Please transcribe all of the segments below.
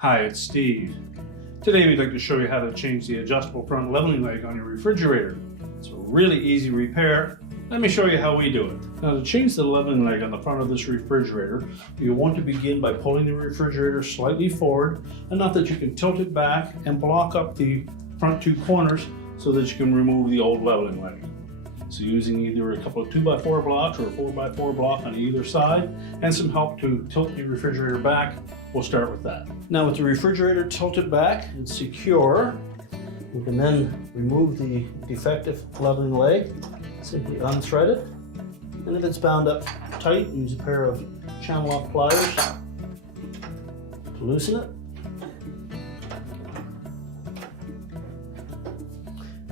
Hi, it's Steve. Today we'd like to show you how to change the adjustable front leveling leg on your refrigerator. It's a really easy repair. Let me show you how we do it. Now, to change the leveling leg on the front of this refrigerator, you want to begin by pulling the refrigerator slightly forward, enough that you can tilt it back and block up the front two corners so that you can remove the old leveling leg. So using either a couple of 2x4 blocks or a 4x4 block on either side and some help to tilt the refrigerator back, we'll start with that. Now, with the refrigerator tilted back and secure, we can then remove the defective leveling leg. Simply unthread it, and if it's bound up tight, use a pair of channel lock pliers to loosen it.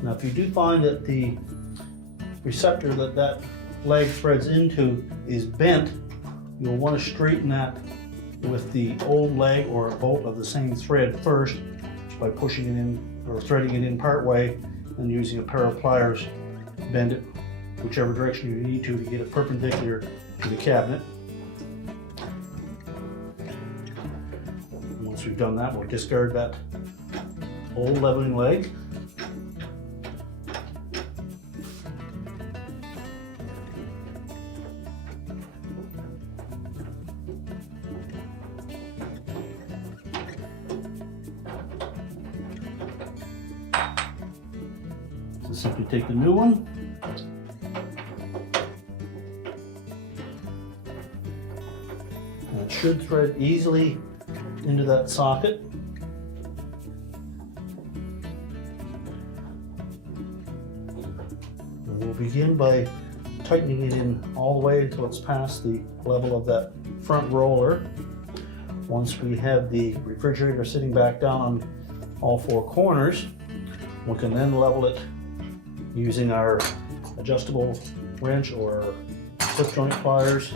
Now, if you do find that the receptor that leg threads into is bent, you'll want to straighten that with the old leg or a bolt of the same thread first by pushing it in or threading it in part way and using a pair of pliers to bend it whichever direction you need to get it perpendicular to the cabinet. And once we've done that, we'll discard that old leveling leg. So simply take the new one, and it should thread easily into that socket. And we'll begin by tightening it in all the way until it's past the level of that front roller. Once we have the refrigerator sitting back down on all four corners, we can then level it using our adjustable wrench or slip joint pliers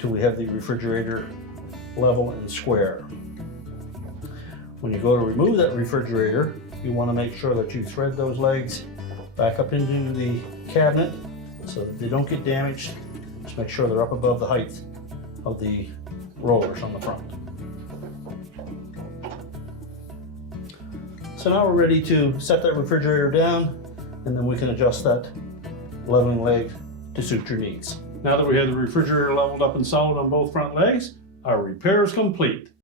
till we have the refrigerator level and square. When you go to remove that refrigerator, you want to make sure that you thread those legs back up into the cabinet so that they don't get damaged. Just make sure they're up above the height of the rollers on the front. So now we're ready to set that refrigerator down, and then we can adjust that leveling leg to suit your needs. Now that we have the refrigerator leveled up and solid on both front legs, our repair is complete.